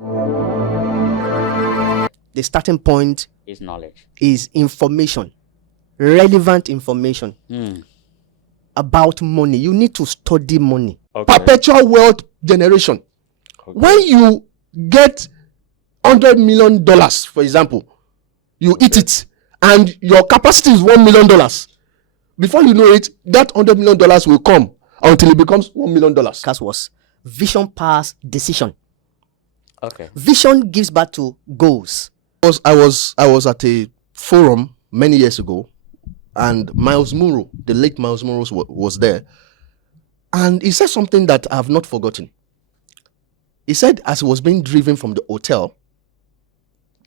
The starting point is knowledge. Is information, relevant information about money. You need to study money. Okay. Perpetual wealth generation. Okay. When you get $100 million, for example, you eat it, and your capacity is $1 million. Before you know it, that $100 million will come until it becomes $1 million. That was vision past decision. Okay. Vision gives birth to goals. I was at a forum many years ago, and Miles Munro, the late Miles Munro, was there, and he said something that I have not forgotten. He said, as he was being driven from the hotel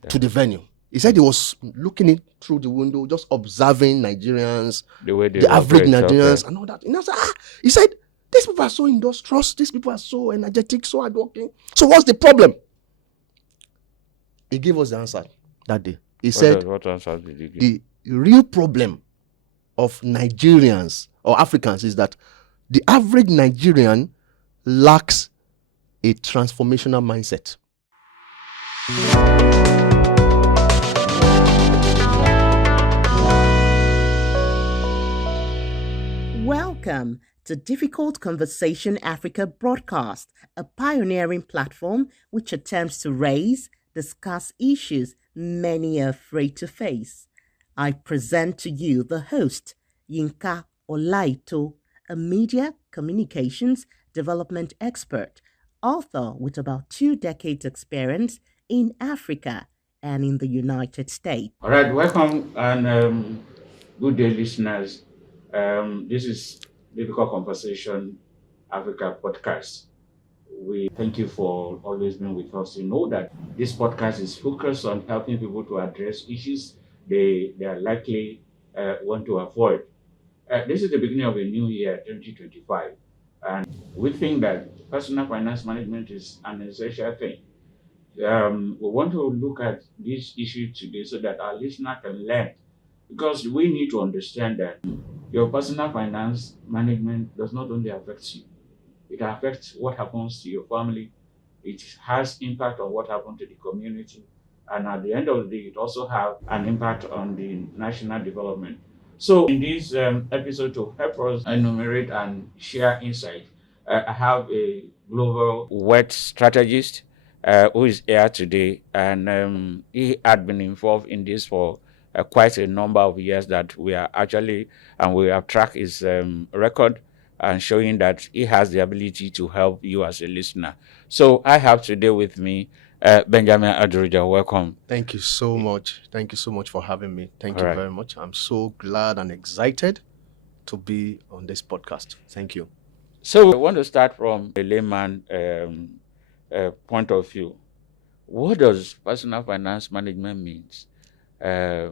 to the venue, he said he was looking in through the window, just observing Nigerians, the average Nigerians, and all that. And I said, he said, these people are so industrious, these people are so energetic, so hardworking. So what's the problem? He gave us the answer that day. He said, what answer did he give? The real problem of Nigerians or Africans is that the average Nigerian lacks a transformational mindset. Welcome to Difficult Conversation Africa broadcast, a pioneering platform which attempts to raise, discuss issues many are afraid to face. I present to you the host, Yinka Olaito, a media communications development expert, author with about 2 decades experience in Africa and in the United States. All right, welcome and good day, listeners. This is Difficult Conversation Africa podcast. We thank you for always being with us. You know that this podcast is focused on helping people to address issues they are likely want to avoid. This is the beginning of a new year, 2025, and we think that personal finance management is an essential thing. We want to look at this issue today so that our listener can learn, because we need to understand that your personal finance management does not only affect you, it affects what happens to your family. It has impact on what happens to the community. And at the end of the day, it also has an impact on the national development. So in this episode, to help us enumerate and share insight, I have a global wealth strategist who is here today. And he had been involved in this for quite a number of years that we are actually, and we have tracked his record and showing that he has the ability to help you as a listener. So I have today with me Benjamin Adruja. Welcome. Thank you so much. Thank you so much for having me. Thank you very much. I'm so glad and excited to be on this podcast. Thank you. So I want to start from a layman point of view. What does personal finance management means? I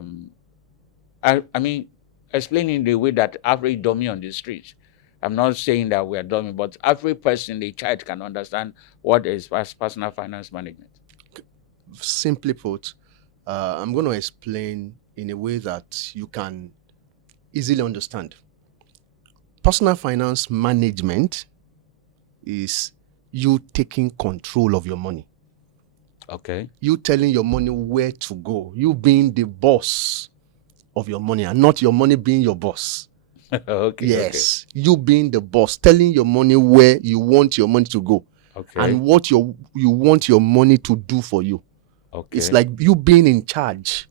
mean, explaining the way that average dummy on the street. I'm not saying that we are dummy, but every person, a child, can understand what is personal finance management. Simply put, I'm going to explain in a way that you can easily understand. Personal finance management is you taking control of your money. Okay. You telling your money where to go. You being the boss of your money and not your money being your boss. Okay. Yes. Okay. You being the boss, telling your money where you want your money to go. Okay. And what you want your money to do for you. Okay. It's like you being in charge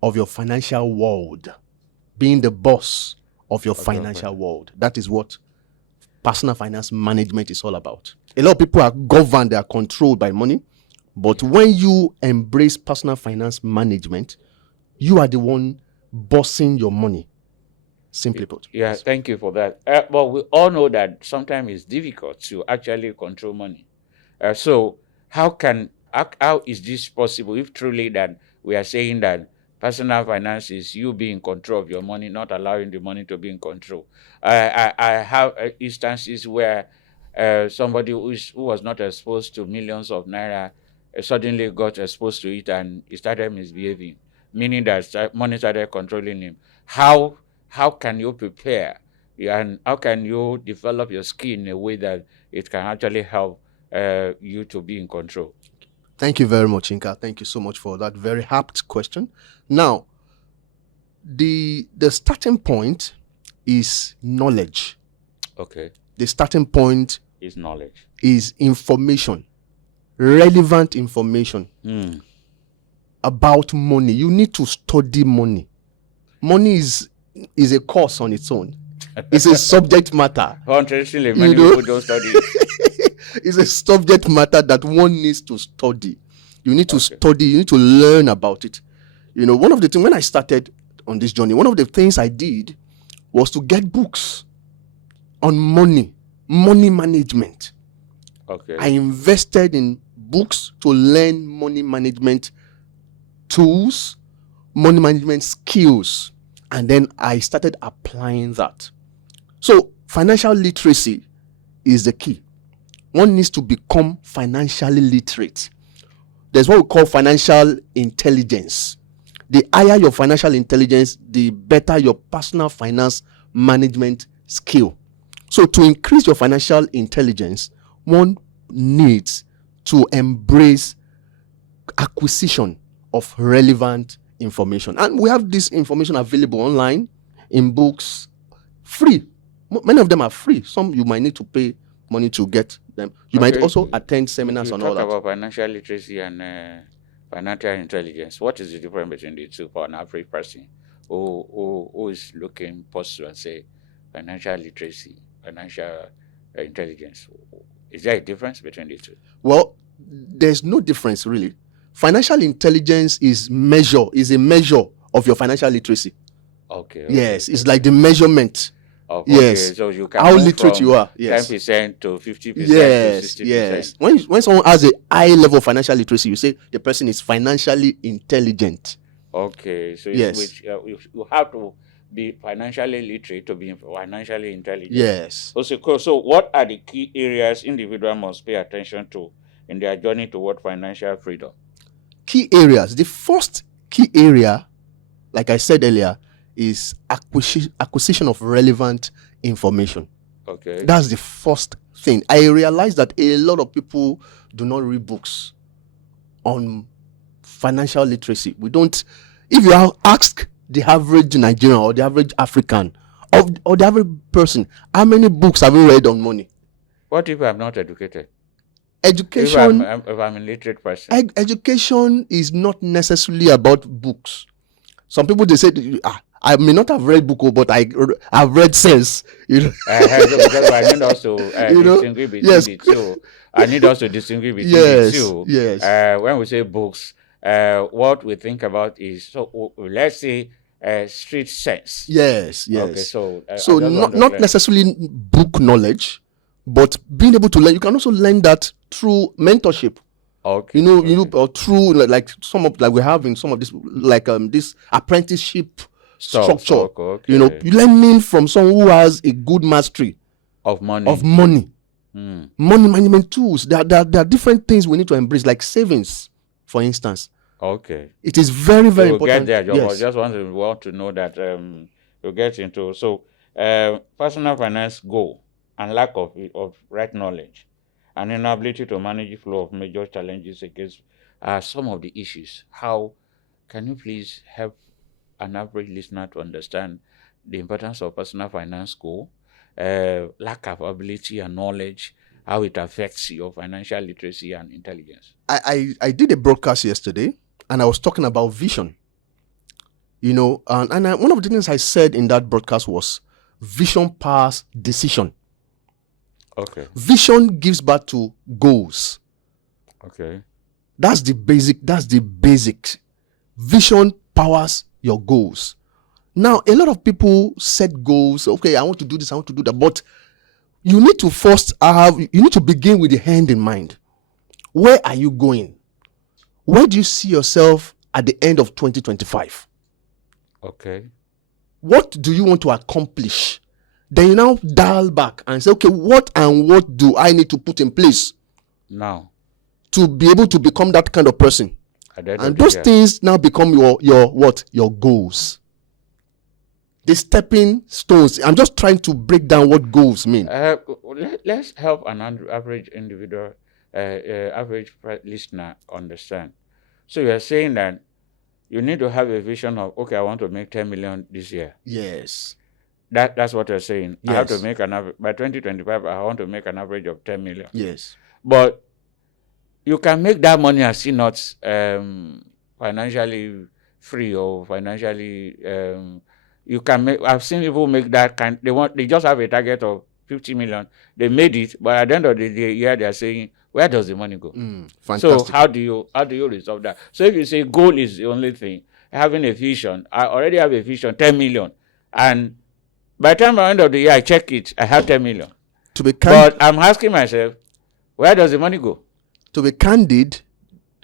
of your financial world, being the boss of your financial world. That is what personal finance management is all about. A lot of people are governed, they are controlled by money. But when you embrace personal finance management, you are the one bossing your money. Simply put. Yeah, thank you for that. But we all know that sometimes it's difficult to actually control money. So how is this possible if truly that we are saying that personal finance is you being in control of your money, not allowing the money to be in control? I have instances where somebody who was not exposed to millions of naira suddenly got exposed to it and he started misbehaving, meaning that money started controlling him. How can you prepare and how can you develop your skill in a way that it can actually help you to be in control? Thank you very much, Inka. Thank you so much for that very apt question. Now, the starting point is knowledge. Okay. The starting point Is knowledge. is information, relevant information about money. You need to study money. Money is a course on its own. It's a subject matter. Interestingly, many people don't study it. It's a subject matter that one needs to study. You need to study, you need to learn about it. One of the things, when I started on this journey, one of the things I did was to get books on money management. Okay. I invested in books to learn money management tools, money management skills, and then I started applying that. So financial literacy is the key. One needs to become financially literate. There's what we call financial intelligence. The higher your financial intelligence, the better your personal finance management skill. So to increase your financial intelligence, one needs to embrace acquisition of relevant information. And we have this information available online, in books, free. Many of them are free. Some you might need to pay money to get them. You might also attend seminars and all that. You talk about financial literacy and financial intelligence. What is the difference between the two for an average person who is looking possible and say financial literacy, financial intelligence? Is there a difference between the two? Well, there's no difference really. Financial intelligence is a measure of your financial literacy. Okay. Yes, it's like the measurement. Okay, yes. So you can how literate you are. Yes. 10% to 50%. Yes. To 60%. Yes. When someone has a high level of financial literacy, you say the person is financially intelligent. Okay. So yes. You have to be financially literate to be financially intelligent. Yes. So what are the key areas individuals must pay attention to in their journey toward financial freedom? Key areas. The first key area, like I said earlier, is acquisition of relevant information. Okay. That's the first thing. I realize that a lot of people do not read books on financial literacy. If you ask the average Nigerian or the average African or the average person, how many books have you read on money? What if I'm not educated? Education. If I'm a literate person. Education is not necessarily about books. Some people, they say, I may not have read book, but I've read sense. Because I need us to distinguish between the two. I need us to distinguish between the two. Yes. When we say books, what we think about is, let's say, street sense. Yes. Okay, so not necessarily book knowledge, but being able to learn. You can also learn that through mentorship. Okay. Or through like we have in some of this, like this apprenticeship structure. Okay. You learning from someone who has a good mastery of money. Money management tools. There are different things we need to embrace, like savings, for instance. Okay. It is very, very we'll important. Get there, yes. I just want to know that you'll get into personal finance goal and lack of right knowledge and inability to manage the flow of major challenges against some of the issues. How can you please help an average listener to understand the importance of personal finance goal, lack of ability and knowledge, how it affects your financial literacy and intelligence? I did a broadcast yesterday and I was talking about vision. And one of the things I said in that broadcast was vision powers decision. Okay. Vision gives birth to goals. Okay. That's the basic. Vision powers your goals. Now, a lot of people set goals. Okay, I want to do this, I want to do that. But you need to begin with the end in mind. Where are you going? Where do you see yourself at the end of 2025? Okay. What do you want to accomplish? Then you now dial back and say, okay, what do I need to put in place now to be able to become that kind of person? And those things now become your goals. The stepping stones. I'm just trying to break down what goals mean. Let's help an average individual average listener understand. So you are saying that you need to have a vision of, okay, I want to make 10 million this year. Yes. That's what you're saying. I have to Yes. make an average by 2025. I want to make an average of 10 million. Yes. But you can make that money and still not financially free or financially. You can make. I've seen people make that kind. They just have a target of 50 million. They made it, but at the end of the year, they are saying, where does the money go? Fantastic. So how do you resolve that? So if you say goal is the only thing, having a vision, I already have a vision, 10 million, and by the time at the end of the year I check it, I have 10 million. To be candid, But I'm asking myself, where does the money go?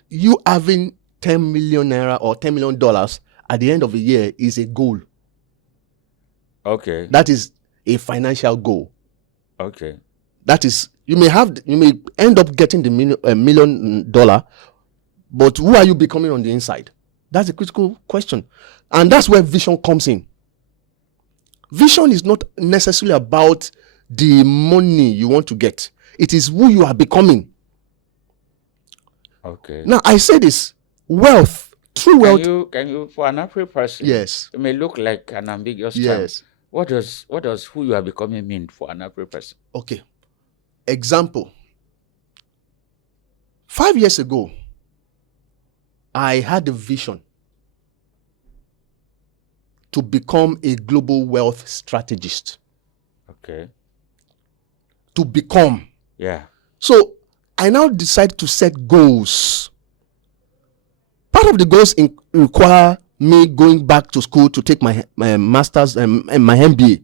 you having 10 million naira or $10 million at the end of the year is a goal. Okay. That is a financial goal. Okay. That is, you may end up getting the $1 million, but who are you becoming on the inside? That's a critical question. And that's where vision comes in. Vision is not necessarily about the money you want to get. It is who you are becoming. Okay. Now, I say this, wealth, true wealth. Can you for an average person? Yes. It may look like an ambiguous term. Yes. What does who you are becoming mean for an average person? Okay. Example. 5 years ago, I had a vision to become a global wealth strategist. Okay. To become. Yeah. So I now decide to set goals. Part of the goals require me going back to school to take my master's and my MBA.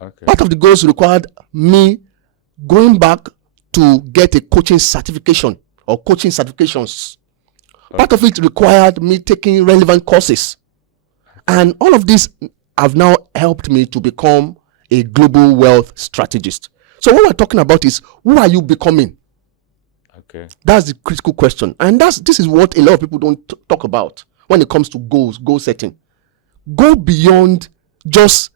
Okay. Part of the goals required me going back to get a coaching certification or coaching certifications. Okay. Part of it required me taking relevant courses. And all of these have now helped me to become a global wealth strategist. So what we're talking about is, who are you becoming? Okay. That's the critical question. And this is what a lot of people don't talk about when it comes to goals, goal setting. Go beyond just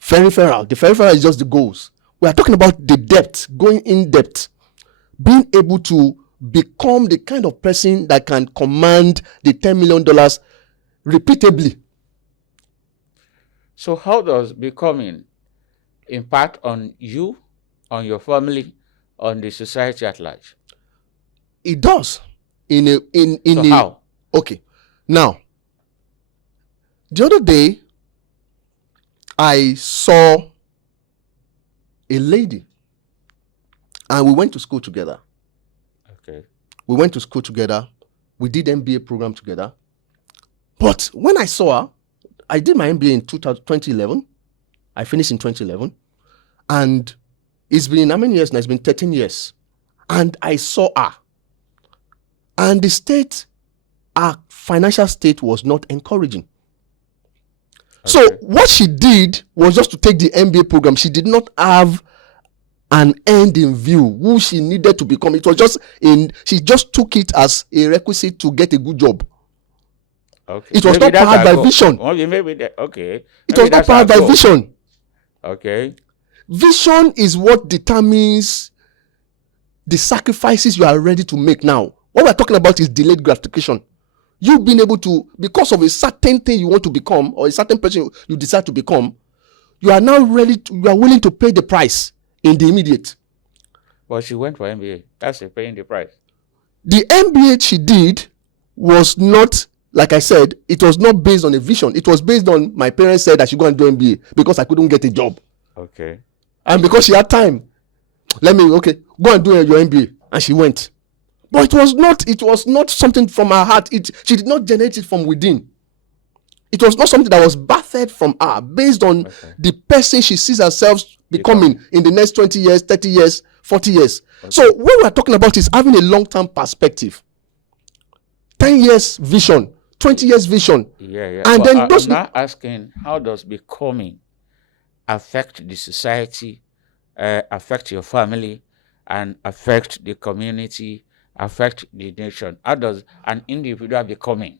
peripheral. The peripheral is just the goals. We are talking about the depth, going in depth, being able to become the kind of person that can command the $10 million repeatably. So how does becoming impact on you, on your family, on the society at large? It does. How? Okay. Now, the other day, I saw a lady, and we went to school together. Okay. We went to school together. We did MBA program together. But when I saw her, I did my MBA in 2011. I finished in 2011. And it's been how many years now? It's been 13 years. And I saw her. And our financial state was not encouraging. Okay. So what she did was just to take the MBA program. She did not have an end in view, who she needed to become. It was just she just took it as a requisite to get a good job. Okay. It was not powered by vision. Okay. It was not powered by vision. Okay. Vision is what determines the sacrifices you are ready to make now. What we're talking about is delayed gratification. You've been able to, because of a certain thing you want to become, or a certain person you decide to become, you are now you are willing to pay the price in the immediate. Well, she went for MBA. That's paying the price. The MBA she did was not, like I said, it was not based on a vision. It was based on my parents said I should go and do MBA because I couldn't get a job. Okay. And because she had time, go and do your MBA. And she went. But it was not something from her heart. She did not generate it from within. It was not something that was birthed from her based on the person she sees herself becoming in the next 20 years, 30 years, 40 years. Okay. So what we're talking about is having a long-term perspective. 10 years vision, 20 years vision. Yeah. And then I'm not asking, how does becoming affect the society, affect your family, and affect the community, affect the nation? How does an individual becoming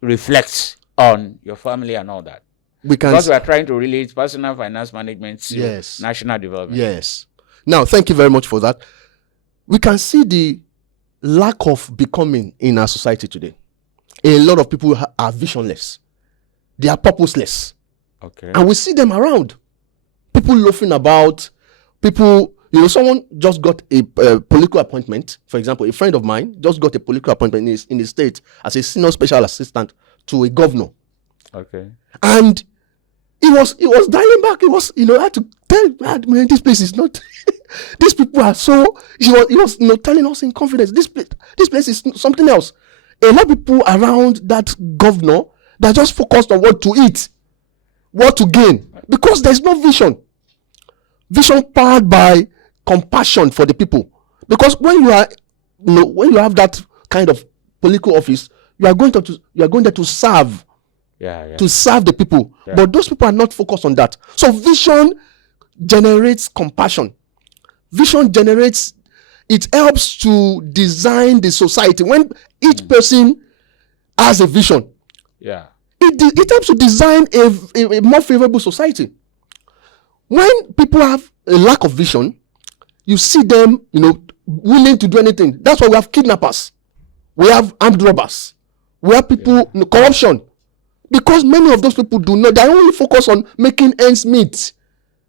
reflects on your family and all that? Because we are trying to relate personal finance management to national development. Yes. Now, thank you very much for that. we can see the lack of becoming in our society today. A lot of people are visionless. They are purposeless. Okay. And we see them around. People loafing about, people, someone just got a political appointment. For example, a friend of mine just got a political appointment in the state as a senior special assistant to a governor. Okay. And he was dialing back. He was, I had to tell, man, this place is not, these people are so, he was telling us in confidence, this place is something else. A lot of people around that governor, they're just focused on what to eat, what to gain, because there's no vision. Vision powered by compassion for the people. Because when you are, when you have that kind of political office, you are going there to serve. To serve the people. Yeah. But those people are not focused on that. So vision generates compassion. Vision generates, it helps to design the society. When each person has a vision, it helps to design a more favorable society. When people have a lack of vision, you see them, willing to do anything. That's why we have kidnappers. We have armed robbers. We have people, corruption. Because many of those people do not, they only focus on making ends meet.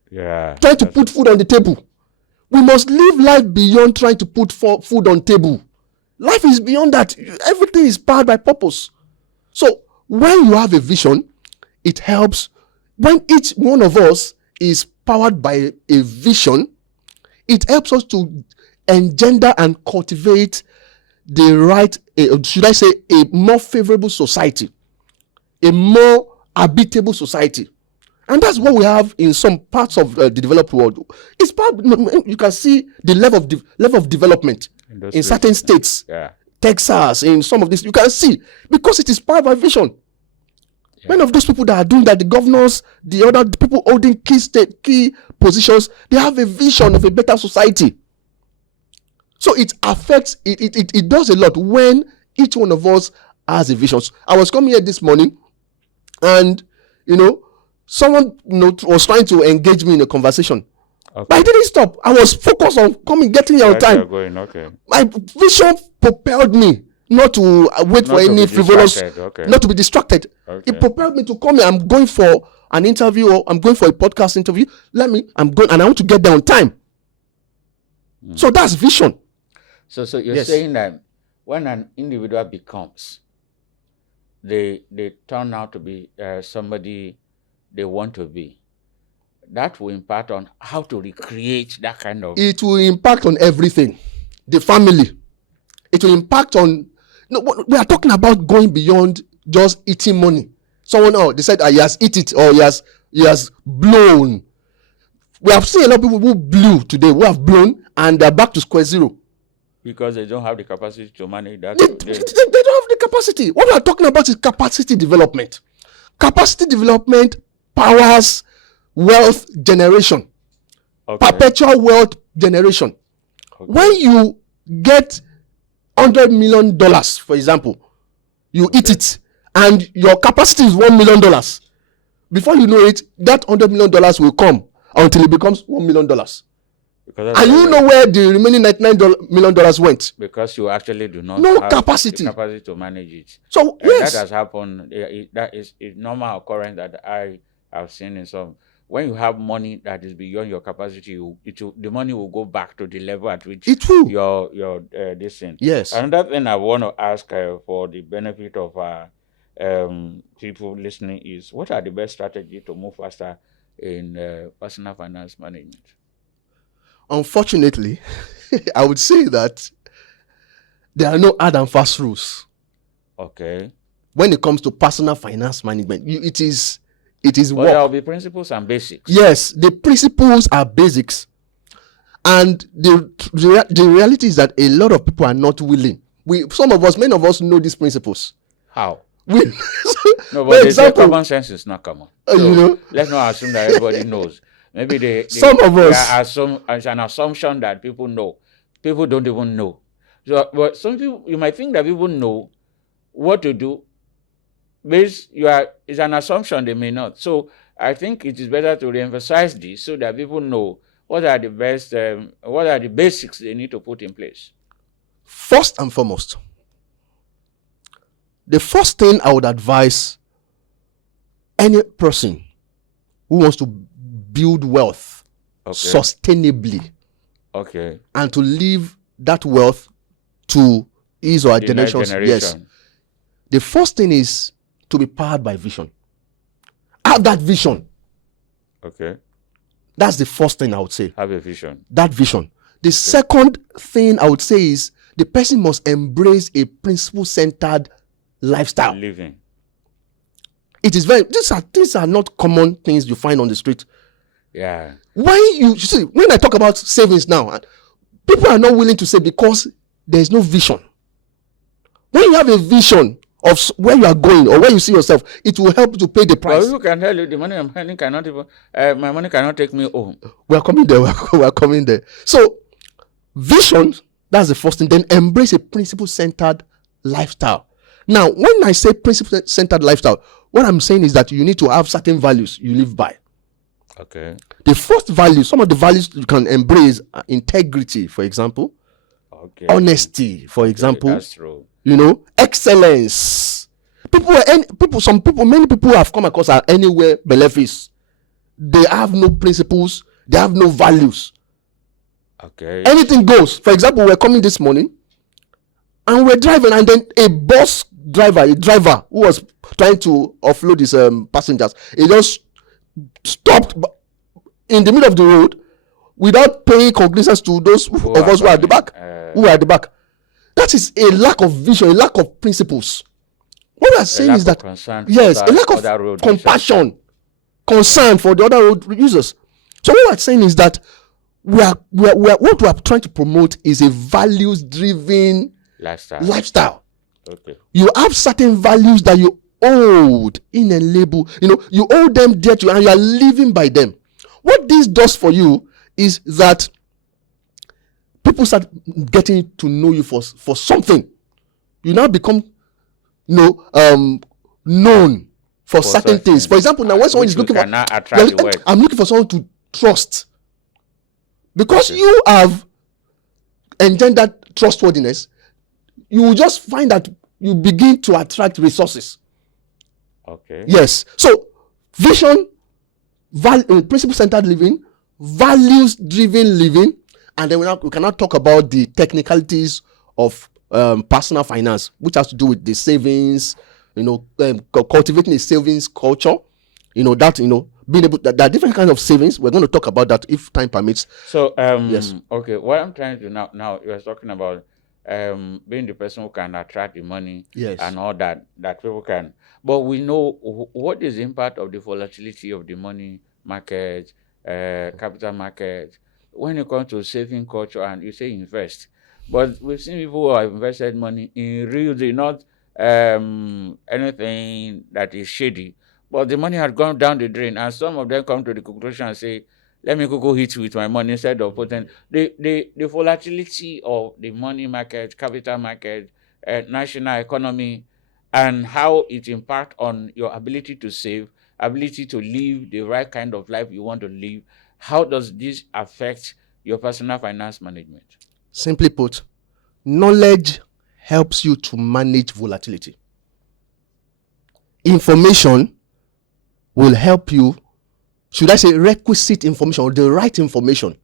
Trying to put food on the table. We must live life beyond trying to put food on table. Life is beyond that. Everything is powered by purpose. So when you have a vision, it helps. When each one of us is powered by a vision, it helps us to engender and cultivate the right, should I say, a more favorable society. A more habitable society. And that's what we have in some parts of the developed world. It's you can see the level of development in certain states. Texas, in some of this, you can see, because it is powered by vision. Many of those people that are doing that, the governors, the other people holding key positions, they have a vision of a better society. So it affects, it does a lot when each one of us has a vision. I was coming here this morning, and someone was trying to engage me in a conversation. But I didn't stop. I was focused on getting here on time. My vision propelled me not to wait for any frivolous, not to be distracted. It propelled me to come here. I'm going for an interview, or I'm going for a podcast interview. I'm going, and I want to get there on time. So that's vision. So you're saying that when an individual becomes, they turn out to be somebody they want to be, that will impact on how to recreate that kind of... It will impact on everything. The family. It will impact on... we are talking about going beyond just eating money. Someone, they said, he has eaten it, or he has blown. We have seen a lot of people who blew today, who have blown, and they're back to square zero. Because they don't have the capacity to manage that. They don't have the capacity. What we are talking about is capacity development. Capacity development powers wealth generation. Perpetual wealth generation. When you get $100 million, for example, you eat it, and your capacity is $1 million. Before you know it, that $100 million will come until it becomes $1 million. And you know where the remaining $99 million went. Because you actually do not have capacity to manage it. So yes, that has happened. That is a normal occurrence that I have seen in some. When you have money that is beyond your capacity, the money will go back to the level at which it will. Your this thing. Yes. Another thing I want to ask for the benefit of people listening is, what are the best strategies to move faster in personal finance management? Unfortunately, I would say that there are no hard and fast rules. When it comes to personal finance management, it is work. There will be principles and basics. Yes, the principles are basics, and the reality is that a lot of people are not willing. Many of us know these principles. How? No, but they say common sense is not common. So let's not assume that everybody knows. Maybe some of us, it's an assumption that people know. People don't even know. So, but some people, you might think that people know what to do. It's an assumption they may not. So I think it is better to reemphasize this so that people know what are the best, what are the basics they need to put in place? First and foremost, the first thing I would advise any person who wants to build wealth sustainably and to leave that wealth to his or her generations. Yes. The first thing is to be powered by vision. Have that vision. Okay. That's the first thing I would say. Have a vision. That vision. The second thing I would say is the person must embrace a principle-centered lifestyle. Living. It is very, these are not common things you find on the street. Yeah. Why you see, when I talk about savings now, people are not willing to save because there is no vision. When you have a vision of where you are going or where you see yourself, it will help you to pay the price. Well, people can tell you the money I'm earning cannot even, my money cannot take me home. We are coming there. We are coming there. So, vision, that's the first thing. Then embrace a principle-centered lifestyle. Now, when I say principle-centered lifestyle, what I'm saying is that you need to have certain values you live by. Okay. The first value, some of the values you can embrace are integrity, for example. Okay. Honesty, for example. That's true. You know, excellence. Many people who have come across are anywhere beneficiaries. They have no principles. They have no values. Okay. Anything goes. For example, we're coming this morning and we're driving, and then a driver who was trying to offload his passengers, he just stopped in the middle of the road without paying cognizance to those of us who are at the back. Who are at the back. That is a lack of vision, a lack of principles. What we are saying is that yes, a lack of compassion, concern for the other road users. So what we are saying is that what we are trying to promote is a values-driven lifestyle. Okay. You have certain values that you hold inalienable. You hold them dear to you, and you are living by them. What this does for you is that people start getting to know you for something. You now become known for certain things. For example, now when someone is looking for, I'm looking for someone to trust. Because you have engendered trustworthiness, you will just find that you begin to attract resources. Okay. Yes. So, vision, principle-centered living, values-driven living, and then we cannot talk about the technicalities of personal finance, which has to do with the savings, cultivating a savings culture, being able, there are different kinds of savings. We're going to talk about that if time permits. So, yes. Okay, what I'm trying to now you're talking about being the person who can attract the money, yes, and all that people can. But we know what is the impact of the volatility of the money market, capital market, when it comes to saving culture, and you say invest. But we've seen people who have invested money in real, not anything that is shady. But the money had gone down the drain, and some of them come to the conclusion and say, let me go hit with my money instead of putting the volatility of the money market, capital market, national economy, and how it impacts on your ability to save, ability to live the right kind of life you want to live. How does this affect your personal finance management? Simply put, knowledge helps you to manage volatility. Information will help you, should I say requisite information, or the right information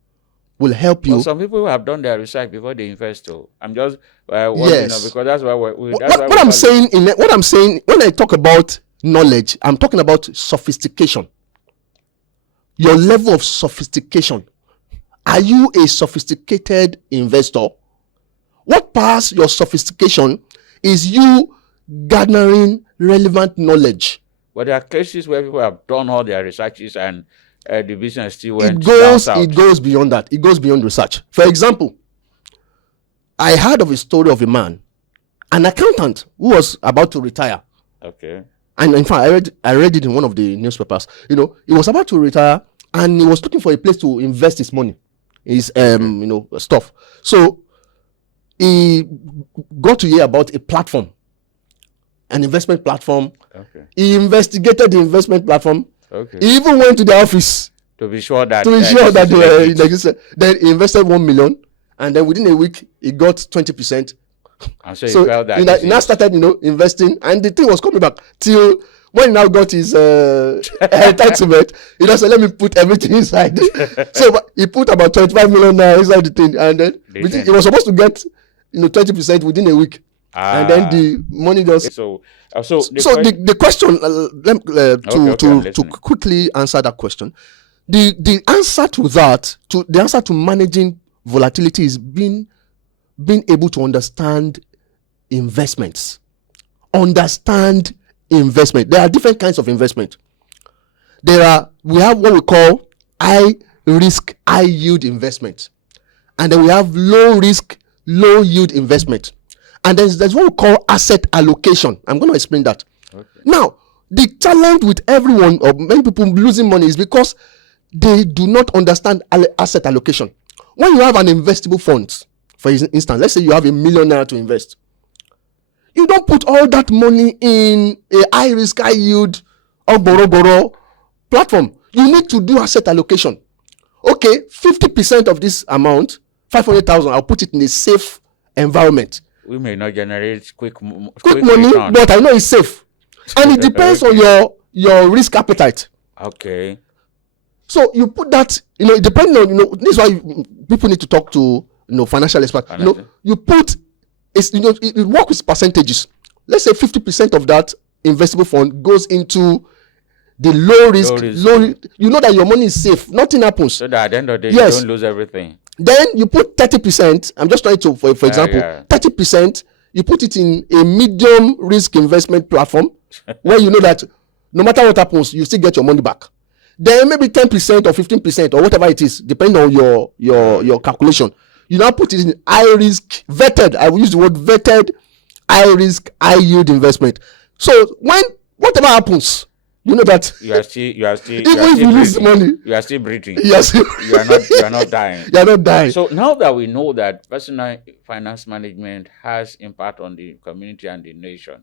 will help you. Well, some people have done their research before they invest too. I'm just yes, because that's why what I'm saying when I talk about knowledge, I'm talking about sophistication. Your level of sophistication. Are you a sophisticated investor? What passes your sophistication is you gathering relevant knowledge. But there are cases where people have done all their researches and the business still went down south. It goes beyond that. It goes beyond research. For example, I heard of a story of a man, an accountant who was about to retire. Okay. And in fact, I read it in one of the newspapers. He was about to retire, and he was looking for a place to invest his money, his stuff. So he got to hear about a platform, an investment platform. Okay. He investigated the investment platform. Okay. He even went to the office To be sure that they this is were legit. like this. Then he invested 1 million, and then within a week he got 20%. And so he felt that he now started, investing, and the thing was coming back till when he now got his entitlement. He just said, "Let me put everything inside." So he put about 25 million naira inside the thing, and then he was supposed to get 20% within a week, and then the money just. So the question, to quickly answer that question, the answer to that, the answer to managing volatility is being able to understand investments. Understand investment. There are different kinds of investment. We have what we call high risk, high yield investment, and then we have low risk, low yield investment, and there's what we call asset allocation. I'm going to explain that. Okay. Now, the challenge with everyone, or many people losing money, is because they do not understand asset allocation. When you have an investable fund, for instance, let's say you have $1 million to invest, you don't put all that money in a high risk, high yield or borrow platform. You need to do asset allocation. Okay, 50% of this amount, 500,000, I'll put it in a safe environment. We may not generate quick money, return, but I know it's safe. And it depends on your risk appetite. Okay. So you put that, it depends on, this is why people need to talk to, financial experts. You put, it works with percentages. Let's say 50% of that investable fund goes into the low risk. You know that your money is safe. Nothing happens. So that at the end of the day, you don't lose everything. Then you put 30%. I'm just trying to, for example, 30%, you put it in a medium risk investment platform where you know that no matter what happens, you still get your money back. Then maybe 10% or 15% or whatever it is, depending on your calculation. You now put it in high risk, vetted. I will use the word vetted, high risk, high yield investment. So when whatever happens, you know that you are still even if you lose money, you are still breathing. Yes, you are not dying. You are not dying. So now that we know that personal finance management has impact on the community and the nation,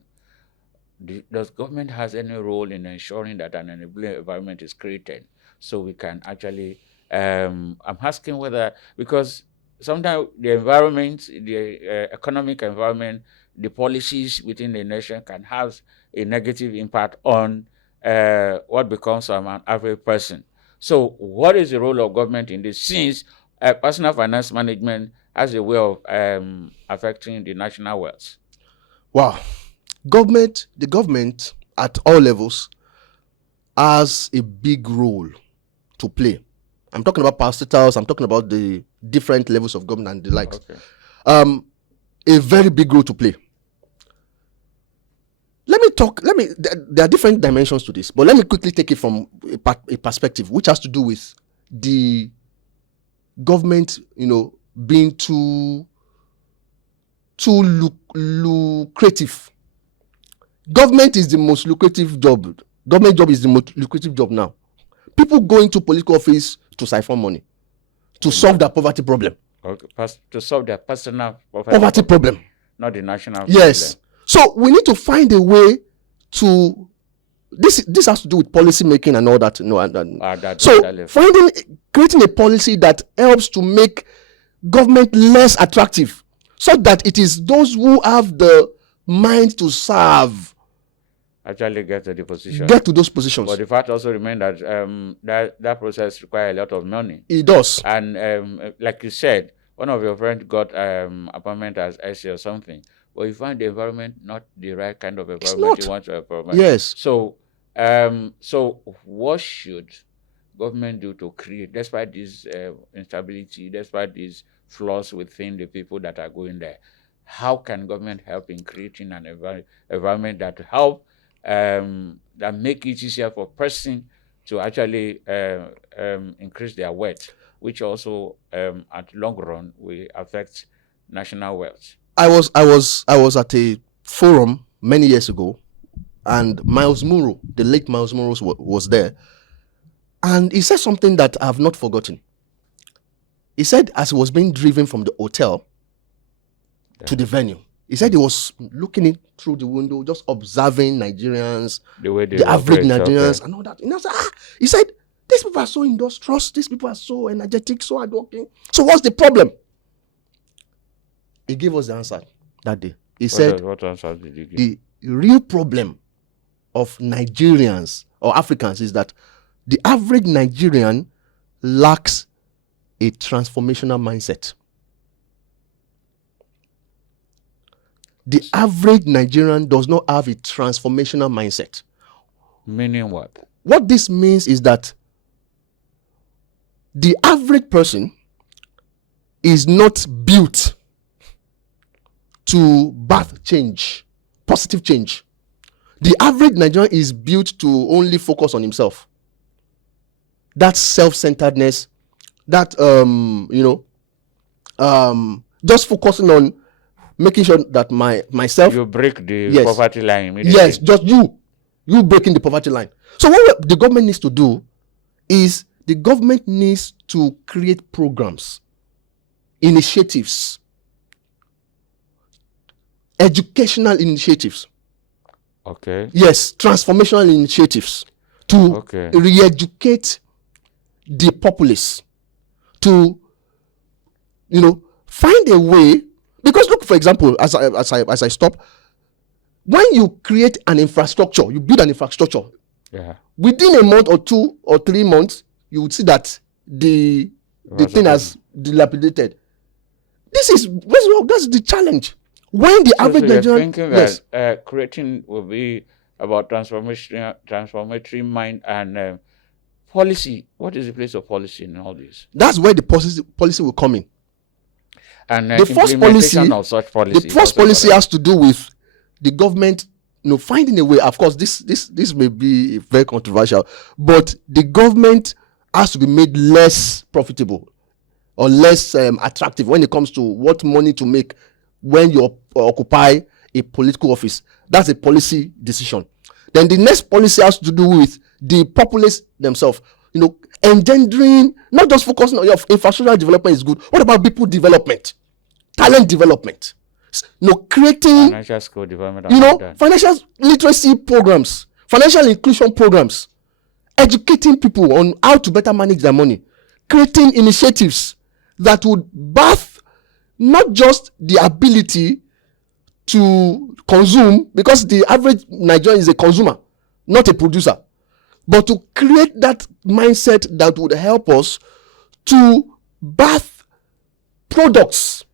does government has any role in ensuring that an enabling environment is created so we can actually? I'm asking whether, because sometimes the environment, the economic environment, the policies within the nation can have a negative impact on what becomes an average person. So what is the role of government in this, since personal finance management has a way of affecting the national wealth? Wow. The government at all levels has a big role to play. I'm talking about parastatals, I'm talking about the different levels of government and the likes. Okay. A very big role to play. There are different dimensions to this, but let me quickly take it from a perspective which has to do with the government, being too lucrative. Government is the most lucrative job. Government job is the most lucrative job now. People go into political office to siphon money, to solve their poverty problem. Okay. To solve their personal poverty problem. Not the national yes problem. So we need to find a way to this has to do with policy making and all that. Creating a policy that helps to make government less attractive, so that it is those who have the mind to serve actually get to the position. Get to those positions. But the fact also remains that that process requires a lot of money. It does. And like you said, one of your friends got appointment as SC or something. But you find the environment not the right kind of environment you want to environment. Yes. So what should government do to create, despite this instability, despite these flaws within the people that are going there? How can government help in creating an environment that help that make it easier for person to actually increase their wealth, which also at long run will affect national wealth? I was at a forum many years ago, and Miles Munro, the late Miles Munro, was there, and he said something that I have not forgotten. He said, as he was being driven from the hotel to the venue, he said he was looking in through the window, just observing Nigerians, the average Nigerians, and all that. And he said, These people are so industrious. These people are so energetic, so hardworking. So what's the problem? He gave us the answer that day. He said, what answer did you give? the real problem of Nigerians or Africans is that the average Nigerian lacks a transformational mindset. The average Nigerian does not have a transformational mindset. Meaning what? What this means is that the average person is not built to birth change, positive change. The average Nigerian is built to only focus on himself. That self-centeredness, that just focusing on making sure that myself. You break the Yes. poverty line immediately. Yes, just you breaking the poverty line. So what the government needs to do is the government needs to create programs, initiatives, educational initiatives. Okay. Yes, transformational initiatives to Okay. re-educate the populace, to find a way. Because look, for example, as I stop, when you create an infrastructure, you build an infrastructure, Yeah. within a month or 2 or 3 months, you would see that the thing has dilapidated. That's the challenge. When the average So you're Nigerian, thinking yes, that creating will be about transformatory mind and policy. What is the place of policy in all this? that's where the policy will come in. And The first implementation policy, of such policy. the first policy has to do with the government, finding a way. Of course, this may be very controversial, but the government has to be made less profitable or less attractive when it comes to what money to make when you occupy a political office. That's a policy decision. Then the next policy has to do with the populace themselves. Engendering, not just focusing on your infrastructural development is good. What about people development, talent development? Creating financial skill development. And all that. financial literacy programs, financial inclusion programs, educating people on how to better manage their money, creating initiatives that would birth not just the ability to consume, because the average Nigerian is a consumer, not a producer, but to create that mindset that would help us to birth products,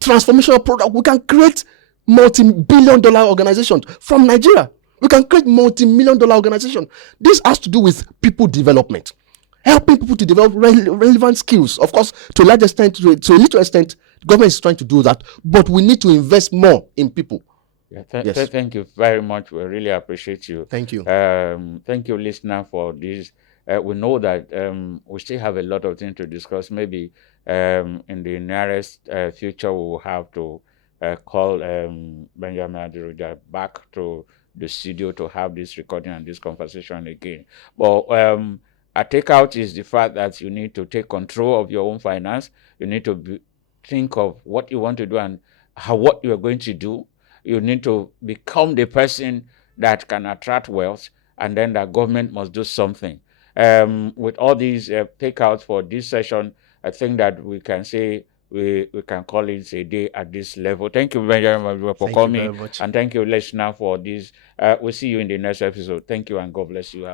transformational product. We can create multi-billion-dollar organizations from Nigeria. We can create multi-million-dollar organizations. This has to do with people development, helping people to develop relevant skills. Of course, to a large extent, to a little extent, the government is trying to do that, but we need to invest more in people. Yeah, Yes. thank you very much. We really appreciate you. Thank you. Thank you, listener, for this. We know that we still have a lot of things to discuss. Maybe in the nearest future, we will have to call Benjamin Adiroja back to the studio to have this recording and this conversation again. But a takeout is the fact that you need to take control of your own finance. You need to think of what you want to do and what you are going to do. You need to become the person that can attract wealth, and then the government must do something. With all these takeouts for this session, I think that we can say we can call it a day at this level. Thank you very much for Thank you coming, very much. and thank you, listener, for this. We'll see you in the next episode. Thank you, and God bless you.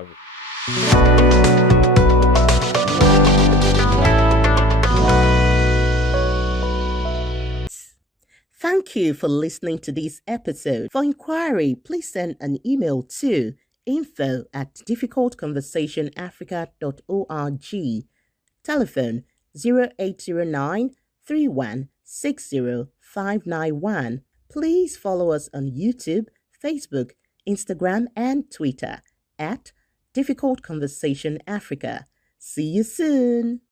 Thank you for listening to this episode. For inquiry, please send an email to info@difficultconversationafrica.org. Telephone 0809 3160 591. Please follow us on YouTube, Facebook, Instagram, and Twitter at Difficult Conversation Africa. See you soon.